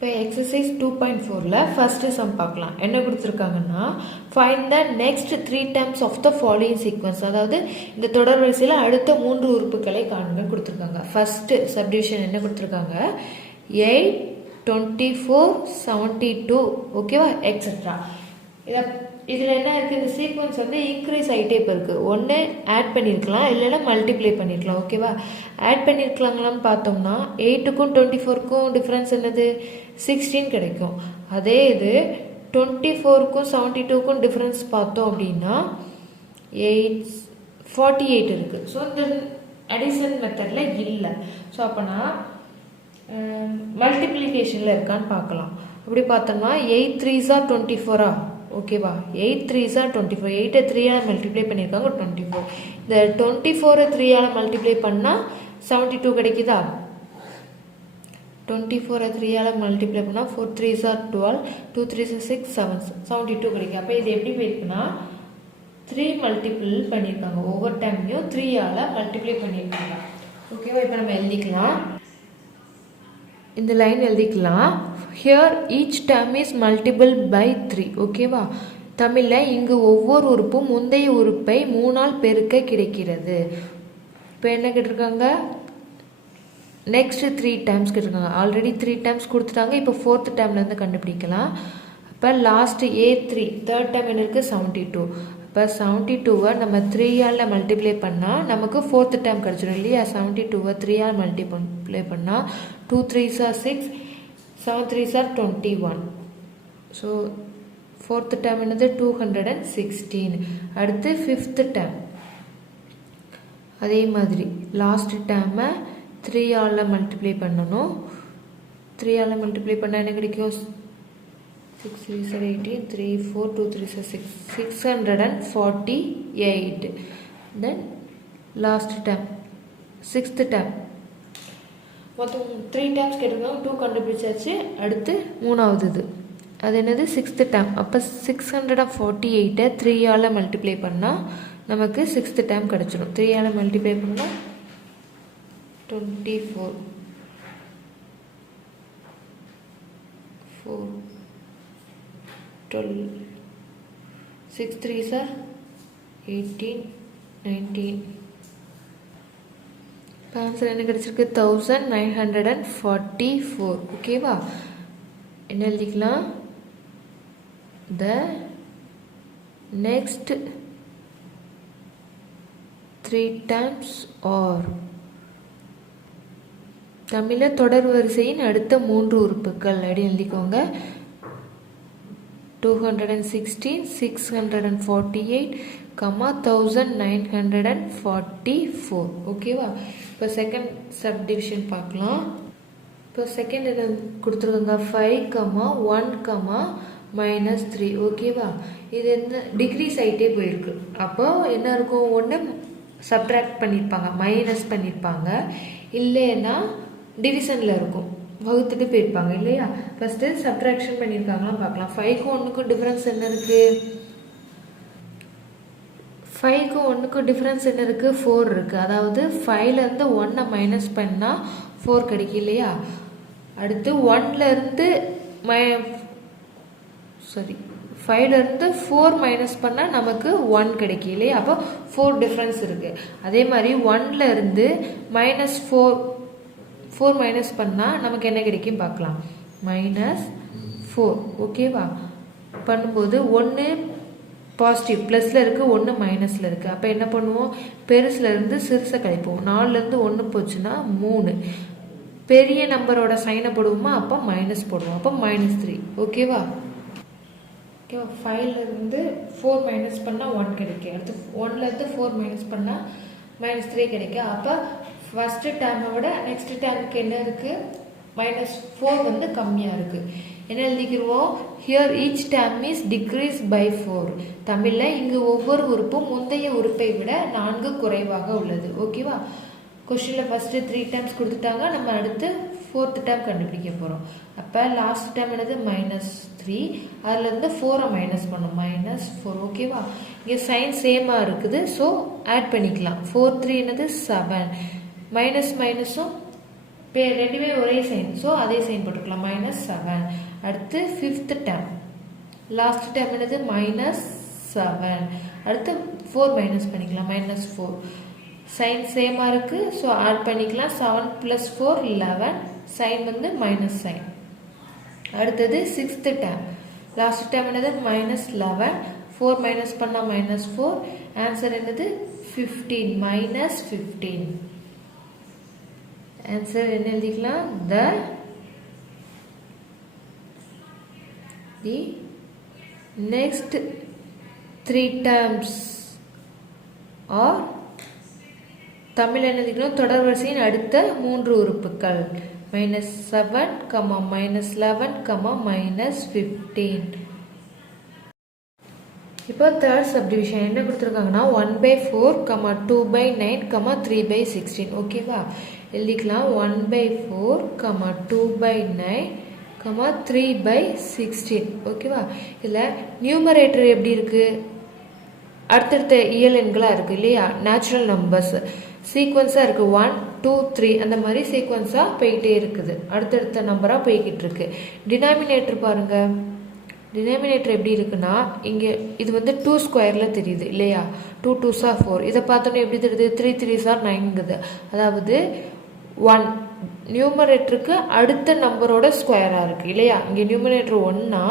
இப்போ exercise 2.4ல் first some பார்க்கலாம். என்ன கொடுத்துருக்காங்கன்னா, find the next 3 terms of the following sequence. அதாவது இந்த தொடர் வரிசையில் அடுத்த 3 உறுப்புகளை காணுங்க கொடுத்துருக்காங்க. ஃபஸ்ட்டு சப்டிவிஷன் என்ன கொடுத்துருக்காங்க, 8, 24, 72, ஓகேவா, எக்ஸெட்ரா. இதில் என்ன இருக்குது, இந்த சீக்வன்ஸ் வந்து இன்க்ரீஸ் ஆகிட்டே இப்போ இருக்குது. ஒன்று ஆட் பண்ணியிருக்கலாம், இல்லைன்னா மல்டிப்ளை பண்ணியிருக்கலாம், ஓகேவா. ஆட் பண்ணியிருக்கலாங்களான்னு பார்த்தோம்னா 8க்கும் 24க்கும் டிஃப்ரென்ஸ் என்னது, 16 கிடைக்கும். அதே இது 24க்கும் 72க்கும் டிஃப்ரென்ஸ் பார்த்தோம் அப்படின்னா 48 இருக்குது. ஸோ இந்த அடிஷன் மெத்தடில் இல்லை. ஸோ அப்போனா மல்டிப்ளிகேஷனில் இருக்கான்னு பார்க்கலாம். அப்படி பார்த்தோம்னா 8 3s are 24, ஓகேவா. 8 3s are 24. 8 3ஆல் மல்டிப்ளை பண்ணியிருக்காங்க 24. இந்த 24 3ஆல் மல்டிப்ளை பண்ணால் 72 கிடைக்குதா. 24 3ஆல் மல்டிப்ளை பண்ணால் 4 3s are 12, 2 3s are 6, 72 கிடைக்கும். அப்போ இது எப்படி போயிருக்குன்னா 3 மல்டிபிள் பண்ணியிருக்காங்க. ஒவ்வொரு டைம்லையும் 3ஆல் மல்டிப்ளை பண்ணியிருக்காங்க, ஓகேவா. இப்போ நம்ம எழுதிக்கலாம், இந்த லைன் எழுதிக்கலாம். Here each term is multiple by 3, ஓகேவா. தமிழில் இங்கு ஒவ்வொரு உறுப்பும் முந்தைய உறுப்பை 3ஆல் பெருக்க கிடைக்கிறது. இப்போ என்ன கேட்டிருக்காங்க, நெக்ஸ்ட் 3 டைம்ஸ் கேட்டிருக்காங்க. ஆல்ரெடி 3 டைம்ஸ் கொடுத்துட்டாங்க. இப்போ 4th டைம்லேருந்து கண்டுபிடிக்கலாம். இப்போ லாஸ்ட் A3 தேர்ட் டைம் என்ன இருக்குது, 72. இப்போ 72வை நம்ம 3ஆல் மல்டிப்ளை பண்ணால் நமக்கு 4th டைம் கிடச்சிடும் இல்லையா. 72வை 3ஆல் மல்டிப்ளை பண்ணால் 2 3s are 6, 7 3s are 21. So 4th time என்னது 216. அடுத்து 5th டைம் அதே மாதிரி லாஸ்ட் டைமை 3ஆல் மல்டிப்ளை பண்ணணும். 3ஆல் மல்டிப்ளை பண்ணால் என்ன கிடைக்கும், 6 3s are 18, 3 4 2 3s are 6, 648. Then last term 6th term மொத்தம் 3 டைம்ஸ் கேட்டிருக்காங்க. 2 கண்டுபிடிச்சாச்சு. அடுத்து மூணாவது இது அது என்னது, 6th term. அப்போ 648 3ஆல் மல்டிப்ளை பண்ணால் நமக்கு 6th term கிடச்சிடும். 3ஆல் மல்டிப்ளை பண்ணால் 24 4 12 6 3s are 18 19. இப்போ ஆன்சர் என்ன கிடச்சிருக்கு, 1944, ஓகேவா. என்ன எழுதிக்கலாம், த நெக்ஸ்ட் 3 டைம்ஸ் ஆர். தமிழில் தொடர் வரிசையின் அடுத்த 3 உறுப்புகள் அப்படி எழுதிக்கோங்க. 216, 648, 1944, ஓகேவா. இப்போ செகண்ட் சப்டிவிஷன் பார்க்கலாம். இப்போ செகண்ட் என்ன கொடுத்துருக்காங்க, 5, 1, -3, ஓகேவா. இது என்ன டிக்ரீஸ் ஆகிட்டே போயிருக்கு. அப்போ என்ன இருக்கும், ஒன்று சப்ட்ராக்ட் பண்ணியிருப்பாங்க, மைனஸ் பண்ணியிருப்பாங்க, இல்லைன்னா டிவிஷனில் இருக்கும், வகுத்துட்டு போயிருப்பாங்க இல்லையா. ஃபஸ்ட்டு சப்ட்ராக்ஷன் பண்ணியிருக்காங்களாம் பார்க்கலாம். 5க்கும் 1க்கும் டிஃப்ரென்ஸ் என்ன இருக்குது, 5க்கும் 1க்கும் டிஃப்ரென்ஸ் என்ன இருக்குது, 4 இருக்குது. அதாவது 5லேருந்து 1 மைனஸ் பண்ணால் 4 கிடைக்கும் இல்லையா. அடுத்து 1லேருந்து 5லேருந்து 4 மைனஸ் பண்ணால் நமக்கு 1 கிடைக்கும் இல்லையா. அப்போ 4 டிஃப்ரென்ஸ் இருக்குது. அதே மாதிரி 1லேருந்து -4 மைனஸ் பண்ணால் நமக்கு என்ன கிடைக்கும் பார்க்கலாம், -4, ஓகேவா. பண்ணும்போது 1 பாசிட்டிவ் ப்ளஸில் இருக்குது, 1 மைனஸில் இருக்குது. அப்போ என்ன பண்ணுவோம், பெருசுலேருந்து சிறுசை கழிப்போம். 4லேருந்து 1 போச்சுன்னா 3, பெரிய நம்பரோட சைனை போடுவோமா, அப்போ மைனஸ் போடுவோம். அப்போ -3, ஓகேவா. ஓகேவா. 5லேருந்து 4 மைனஸ் பண்ணால் 1 கிடைக்கும். அடுத்து 1லேருந்து 4 மைனஸ் பண்ணால் -3 கிடைக்கும். அப்போ ஃபஸ்ட்டு டேர்மை விட நெக்ஸ்ட் டேர்முக்கு என்ன இருக்குது, -4 வந்து கம்மியாக இருக்குது. என்ன எழுதிக்கிடுவோம், here each term is decrease by 4. தமிழில் இங்கு ஒவ்வொரு உறுப்பும் முந்தைய உறுப்பை விட 4 குறைவாக உள்ளது, ஓகேவா. கொஸ்டினில் ஃபஸ்ட்டு 3 டைம்ஸ் கொடுத்துட்டாங்க. நம்ம அடுத்து 4th டைம் கண்டுபிடிக்க போகிறோம். அப்போ லாஸ்ட் டைம் என்னது -3, அதுலேருந்து 4 மைனஸ் பண்ணும், -4, ஓகேவா. இங்கே சைன் சேமாக இருக்குது, ஸோ ஆட் பண்ணிக்கலாம். 4 3 என்னது 7, மைனஸும் ரெண்டுமே ஒரே சைன், ஸோ அதே சைன் போட்டுக்கலாம், -7. அடுத்து 5th டேர்ம், லாஸ்ட் டேர்ம் என்னது -7. அடுத்து 4 மைனஸ் பண்ணிக்கலாம், -4. சைன் சேமா இருக்கு, ஸோ ஆட் பண்ணிக்கலாம். 7 + 4 11, சைன் வந்து மைனஸ் சைன். அடுத்தது 6th டேர்ம், லாஸ்ட் டேர்ம் என்னது -11, 4 மைனஸ் பண்ணா -4, ஆன்சர் என்னது 15, -15. ஆன்சர் என்ன எழுதிக்கலாம், the next 3 terms are Tamil என்ன எழுதிக்கணும், தொடர் வரிசையின் அடுத்த 3 உறுப்புகள், -7, -11, -15. இப்போ தேர்ட் சப்டிவிஷன் என்ன கொடுத்துருக்காங்கன்னா 1/4, 2/9, 3/16. ஓகேவா, எழுதிக்கலாம் 1/4, 2/9, 3/16. ஓகேவா, இதில் நியூமரேட்டர் எப்படி இருக்கு, அடுத்தடுத்த இயல் எண்களாக இருக்குது இல்லையா, நேச்சுரல் நம்பர்ஸ் சீக்வன்ஸாக இருக்குது, 1 2 3 அந்த மாதிரி சீக்வன்ஸாக போயிட்டே இருக்குது, அடுத்தடுத்த நம்பராக போய்கிட்டு இருக்கு. டினாமினேட்டர் பாருங்கள், டினாமினேட்டர் எப்படி இருக்குன்னா இங்கே இது வந்து 2 ஸ்கொயரில் தெரியுது இல்லையா, 2 2s are 4. இதை பார்த்தோன்னே எப்படி தெரியுது, 3 3s are 9ங்குது. அதாவது 1 நியூமரேட்டருக்கு அடுத்த நம்பரோட ஸ்கொயராக இருக்குது இல்லையா. இங்கே நியூமரேட்டர் 1னா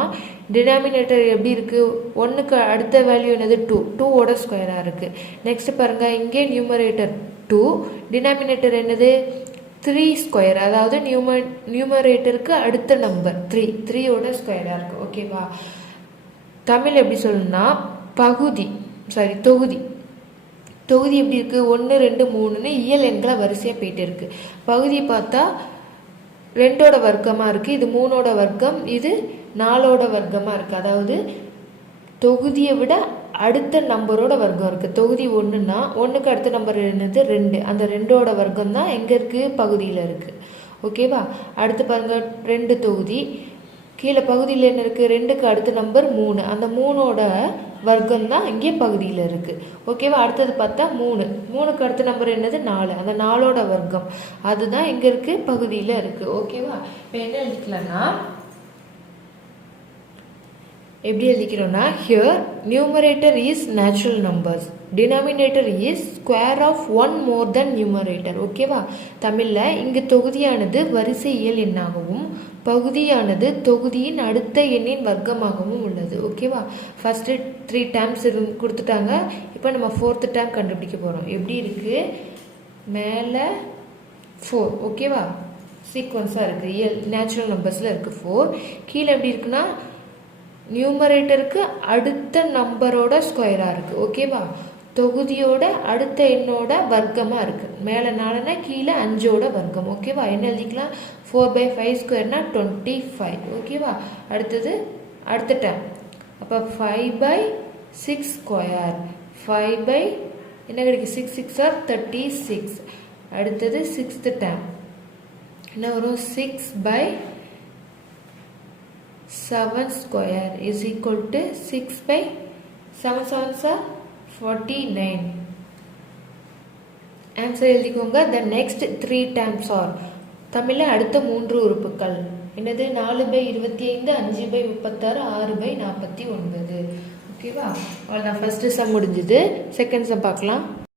டினாமினேட்டர் எப்படி இருக்குது, 1க்கு அடுத்த வேல்யூ என்னது 2, 2ஓட ஸ்கொயராக இருக்குது. நெக்ஸ்ட் பாருங்கள், இங்கே நியூமரேட்டர் 2, டினாமினேட்டர் என்னது 3 ஸ்கொயர், அதாவது நியூமரேட்டருக்கு அடுத்த நம்பர் 3, 3ஓட ஸ்கொயராக இருக்குது. ஓகேவா, தமிழ் எப்படி சொல்லணும்னா தொகுதி. தொகுதி எப்படி இருக்குது, 1 2 3ன்னு இயல் எண்களை வரிசையாக போயிட்டு இருக்குது. பகுதி பார்த்தா 2ஓட வர்க்கமாக இருக்குது, இது 3ஓட வர்க்கம், இது 4ஓட வர்க்கமாக இருக்குது. அதாவது தொகுதியை விட அடுத்த நம்பரோட வர்க்கம் இருக்குது. தொகுதி 1ன்னா 1க்கு அடுத்த நம்பர் என்னது 2, அந்த 2ஓட வர்க்கம் தான் எங்கே இருக்குது, பகுதியில் இருக்குது. ஓகேவா, அடுத்து பாருங்கள் 2 தொகுதி, கீழே பகுதியில் என்ன இருக்குது, 2க்கு அடுத்த நம்பர் 3, அந்த 3ஓட வர்க்கம் தான் இங்கே பகுதியில் இருக்குது. ஓகேவா, அடுத்தது பார்த்தா 3க்கு அடுத்த நம்பர் என்னது 4, அந்த 4ஓட வர்க்கம் அதுதான் எங்கே இருக்குது, பகுதியில் இருக்குது. ஓகேவா, இப்போ என்ன எழுதிக்கலாம்னா எப்படி எழுதிக்கிறோம்னா, here numerator is natural numbers, denominator is square of 1 more than numerator. ஓகேவா, தமிழில் இங்கு தொகுதியானது வரிசை இயல் எண்ணாகவும் பகுதியானது தொகுதியின் அடுத்த எண்ணின் வர்க்கமாகவும் உள்ளது. ஓகேவா, ஃபஸ்ட்டு 3 டேர்ம்ஸ் கொடுத்துட்டாங்க, இப்போ நம்ம 4th டேர்ம் கண்டுபிடிக்க போகிறோம். எப்படி இருக்குது, மேலே 4. ஓகேவா, சீக்வன்ஸாக இருக்குது, இயல் நேச்சுரல் நம்பர்ஸில் இருக்குது 4. கீழே எப்படி இருக்குன்னா நியூமரேட்டருக்கு அடுத்த நம்பரோட ஸ்கொயராக இருக்குது. ஓகேவா, தொகுதியோட அடுத்த எண்ணோட வர்க்கமாக இருக்குது. மேலே 4னா கீழே 5ஓட வர்க்கம். ஓகேவா, என்ன எழுதிக்கலாம், 4/5 ஸ்கொயர்னா 25. ஓகேவா, அடுத்த டேர்ம், அப்போ 5/6 ஸ்கொயர், 5 என்ன கிடைக்கும், 6 6 are 36. அடுத்தது 6th டேர்ம் என்ன வரும், 6/7 square is equal to 6/7 7s are 49. Answer எழுதிக்கோங்க. த நெக்ஸ்ட் 3 டேர்ம்ஸ் ஆர், தமிழில் அடுத்த 3 உறுப்புகள் என்னது, 4/25, 5/36, 6/49. ஓகேவா, அவ்வளோதான், ஃபர்ஸ்ட் சம் முடிஞ்சுது. செகண்ட் சம் பார்க்கலாம்.